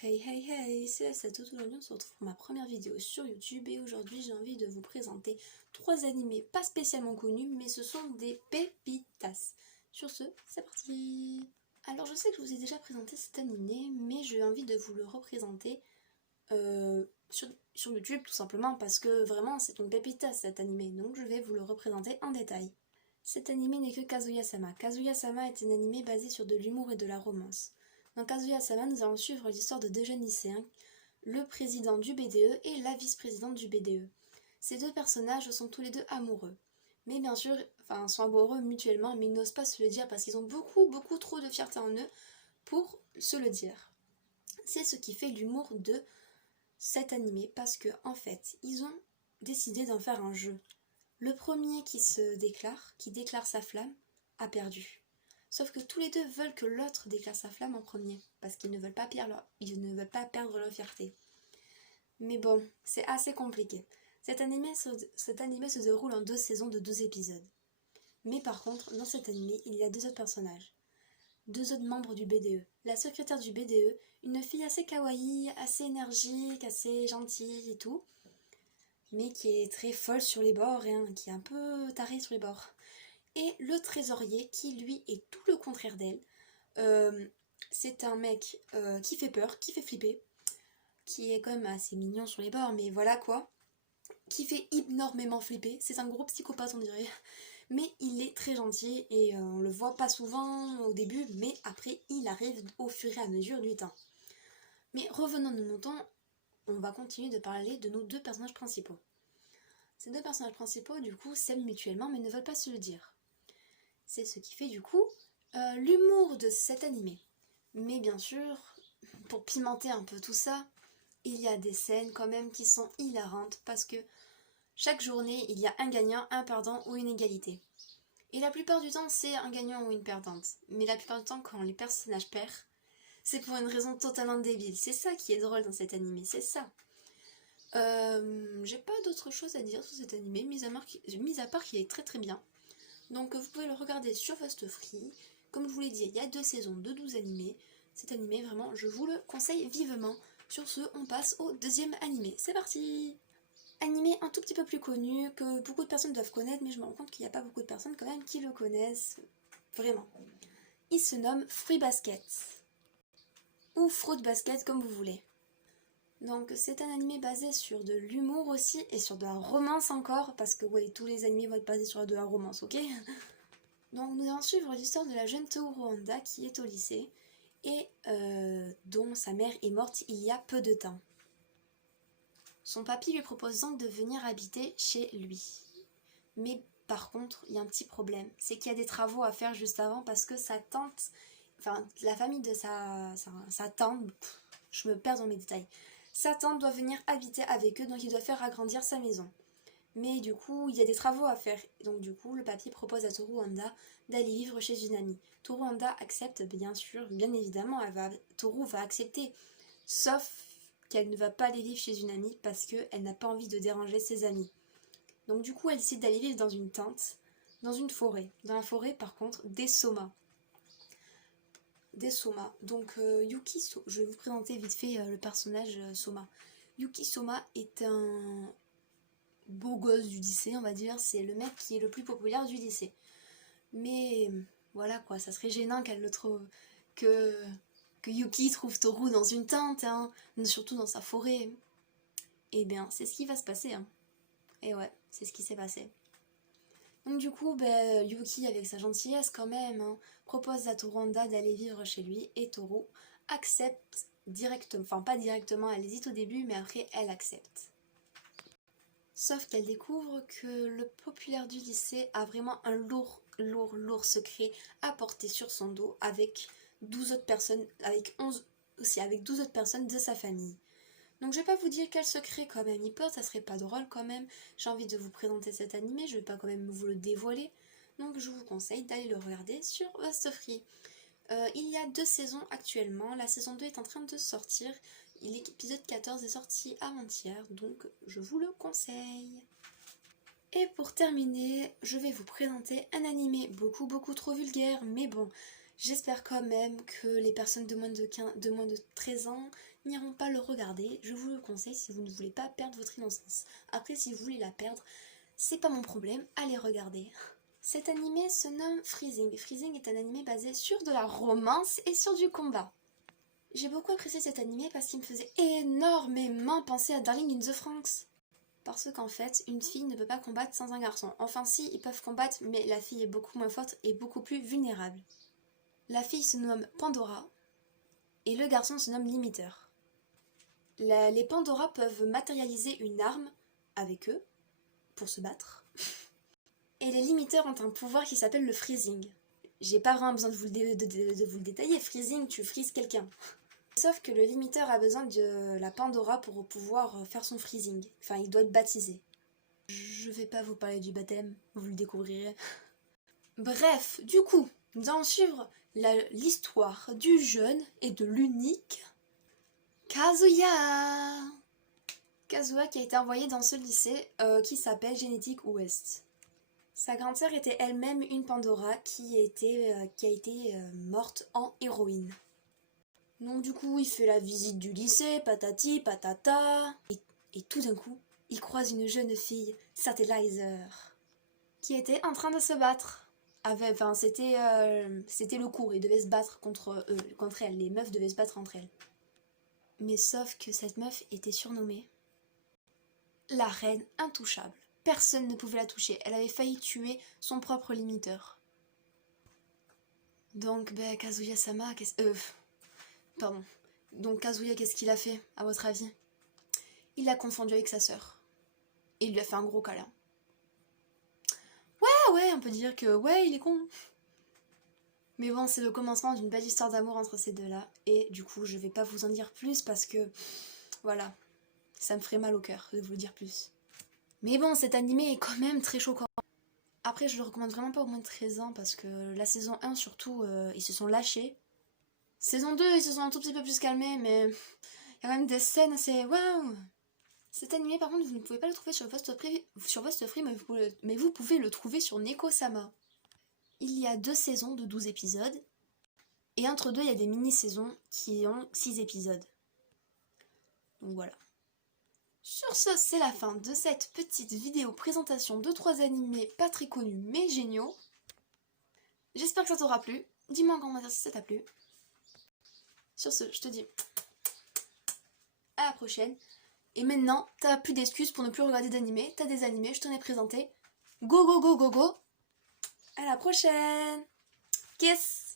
Hey hey hey, c'est Asato, aujourd'hui on se retrouve pour ma première vidéo sur YouTube et aujourd'hui j'ai envie de vous présenter 3 animés pas spécialement connus mais ce sont des pépitas. Sur ce, c'est parti. Alors je sais que je vous ai déjà présenté cet animé mais j'ai envie de vous le représenter sur YouTube tout simplement parce que vraiment c'est une pépita cet animé donc je vais vous le représenter en détail. Cet animé n'est que Kazuya-sama. Kazuya-sama est un animé basé sur de l'humour et de la romance. Dans Kazuya-sama, nous allons suivre l'histoire de deux jeunes lycéens, le président du BDE et la vice-présidente du BDE. Ces deux personnages sont tous les deux amoureux. Mais bien sûr, sont amoureux mutuellement, mais ils n'osent pas se le dire parce qu'ils ont beaucoup trop de fierté en eux pour se le dire. C'est ce qui fait l'humour de cet animé parce que, en fait, ils ont décidé d'en faire un jeu. Le premier qui déclare sa flamme, a perdu. Sauf que tous les deux veulent que l'autre déclare sa flamme en premier, parce qu'ils ne veulent pas perdre leur fierté. Mais bon, c'est assez compliqué. Cet animé se déroule en 2 saisons de 12 épisodes. Mais par contre, dans cet animé, il y a 2 autres personnages. 2 autres membres du BDE. La secrétaire du BDE, une fille assez kawaii, assez énergique, assez gentille et tout, mais qui est très folle sur les bords, qui est un peu tarée sur les bords. Et le trésorier, qui lui est tout le contraire d'elle. C'est un mec qui fait peur, qui fait flipper, qui est quand même assez mignon sur les bords, mais voilà quoi. Qui fait énormément flipper, c'est un gros psychopathe on dirait. Mais il est très gentil et on le voit pas souvent au début, mais après il arrive au fur et à mesure du temps. Mais revenons à nos moutons, on va continuer de parler de nos 2 personnages principaux. Ces 2 personnages principaux, du coup, s'aiment mutuellement mais ne veulent pas se le dire. C'est ce qui fait, du coup, l'humour de cet animé. Mais bien sûr, pour pimenter un peu tout ça, il y a des scènes quand même qui sont hilarantes parce que chaque journée, il y a un gagnant, un perdant ou une égalité. Et la plupart du temps, c'est un gagnant ou une perdante. Mais la plupart du temps, quand les personnages perdent, c'est pour une raison totalement débile. C'est ça qui est drôle dans cet animé, c'est ça. J'ai pas d'autre chose à dire sur cet animé, mis à part qu'il est très bien. Donc vous pouvez le regarder sur Fast Free. Comme je vous l'ai dit, il y a 2 saisons de 12 animés. Cet animé, vraiment, je vous le conseille vivement. Sur ce, on passe au 2e animé. C'est parti! Animé un tout petit peu plus connu, que beaucoup de personnes doivent connaître, mais je me rends compte qu'il n'y a pas beaucoup de personnes quand même qui le connaissent. Vraiment. Il se nomme Fruit Basket. Ou Fruit Basket, comme vous voulez. Donc c'est un animé basé sur de l'humour aussi, et sur de la romance encore, parce que ouais, tous les animés vont être basés sur de la romance, ok? Donc nous allons suivre l'histoire de la jeune Toru Honda qui est au lycée, et dont sa mère est morte il y a peu de temps. Son papy lui propose donc de venir habiter chez lui. Mais par contre, il y a un petit problème, c'est qu'il y a des travaux à faire juste avant parce que sa tante, la famille de sa tante, je me perds dans mes détails, sa tante doit venir habiter avec eux, donc il doit faire agrandir sa maison. Mais du coup, il y a des travaux à faire. Donc du coup, le papy propose à Toru Honda d'aller vivre chez une amie. Toru Honda accepte, bien sûr, bien évidemment, Toru va accepter. Sauf qu'elle ne va pas aller vivre chez une amie parce qu'elle n'a pas envie de déranger ses amis. Donc du coup, elle décide d'aller vivre dans une tente, dans une forêt. Dans la forêt, par contre, des somas. Des somas. Donc je vais vous présenter vite fait le personnage Soma. Yuki Soma est un beau gosse du lycée, on va dire. C'est le mec qui est le plus populaire du lycée. Mais voilà quoi, ça serait gênant qu'elle le trouve. Que Yuki trouve Toru dans une tente, surtout dans sa forêt. Et bien, c'est ce qui va se passer. Et ouais, c'est ce qui s'est passé. Donc du coup, Yuki, avec sa gentillesse quand même, propose à Toru Honda d'aller vivre chez lui. Et Toru accepte directement. Enfin, pas directement, elle hésite au début, mais après, elle accepte. Sauf qu'elle découvre que le populaire du lycée a vraiment un lourd secret à porter sur son dos avec 12 autres personnes, avec 12 autres personnes de sa famille. Donc je vais pas vous dire quel secret quand même il porte, ça serait pas drôle quand même. J'ai envie de vous présenter cet animé, je vais pas quand même vous le dévoiler. Donc je vous conseille d'aller le regarder sur Fast Free. Il y a 2 saisons actuellement, la saison 2 est en train de sortir. L'épisode 14 est sorti avant-hier, donc je vous le conseille. Et pour terminer, je vais vous présenter un animé beaucoup trop vulgaire, mais bon, J'espère quand même que les personnes de moins de 13 ans n'iront pas le regarder. Je vous le conseille si vous ne voulez pas perdre votre innocence. Après, si vous voulez la perdre, c'est pas mon problème, allez regarder. Cet animé se nomme Freezing. Freezing est un animé basé sur de la romance et sur du combat. J'ai beaucoup apprécié cet animé parce qu'il me faisait énormément penser à Darling in the Franxx. Parce qu'en fait, une fille ne peut pas combattre sans un garçon. Enfin si, ils peuvent combattre, mais la fille est beaucoup moins forte et beaucoup plus vulnérable. La fille se nomme Pandora et le garçon se nomme Limiteur. Les Pandora peuvent matérialiser une arme avec eux pour se battre. Et les Limiteurs ont un pouvoir qui s'appelle le Freezing. J'ai pas vraiment besoin de vous le détailler, Freezing, tu frises quelqu'un. Sauf que le Limiteur a besoin de la Pandora pour pouvoir faire son Freezing. Enfin, il doit être baptisé. Je vais pas vous parler du baptême, vous le découvrirez. Bref, du coup, nous allons suivre l'histoire du jeune et de l'unique Kazuya. Kazuya qui a été envoyé dans ce lycée qui s'appelle Genetic West. Sa grande sœur était elle-même une Pandora qui a été morte en héroïne. Donc du coup, il fait la visite du lycée, patati, patata. Et tout d'un coup, il croise une jeune fille, Satellizer, qui était en train de se battre. C'était le cours, ils devaient se battre contre elle. Les meufs devaient se battre entre elles. Mais sauf que cette meuf était surnommée la reine intouchable. Personne ne pouvait la toucher. Elle avait failli tuer son propre limiteur. Donc, Kazuya-sama, Pardon. Donc Kazuya, qu'est-ce qu'il a fait, à votre avis? Il l'a confondu avec sa sœur. Et il lui a fait un gros câlin. Ouais, on peut dire que, ouais, il est con. Mais bon, c'est le commencement d'une belle histoire d'amour entre ces deux-là. Et du coup, je vais pas vous en dire plus parce que, voilà, ça me ferait mal au cœur de vous le dire plus. Mais bon, cet animé est quand même très choquant. Après, je le recommande vraiment pas au moins de 13 ans parce que la saison 1, surtout, ils se sont lâchés. Saison 2, ils se sont un tout petit peu plus calmés, mais il y a quand même des scènes assez waouh. Cet animé, par contre, vous ne pouvez pas le trouver sur Free, mais vous pouvez le trouver sur Neko-sama. Il y a 2 saisons de 12 épisodes, et entre deux, il y a des mini-saisons qui ont 6 épisodes. Donc voilà. Sur ce, c'est la fin de cette petite vidéo présentation de 3 animés pas très connus mais géniaux. J'espère que ça t'aura plu. Dis-moi en commentaire si ça t'a plu. Sur ce, je te dis à la prochaine. Et maintenant, t'as plus d'excuses pour ne plus regarder d'animés. T'as des animés, je t'en ai présenté. Go, go, go, go, go. À la prochaine. Kiss.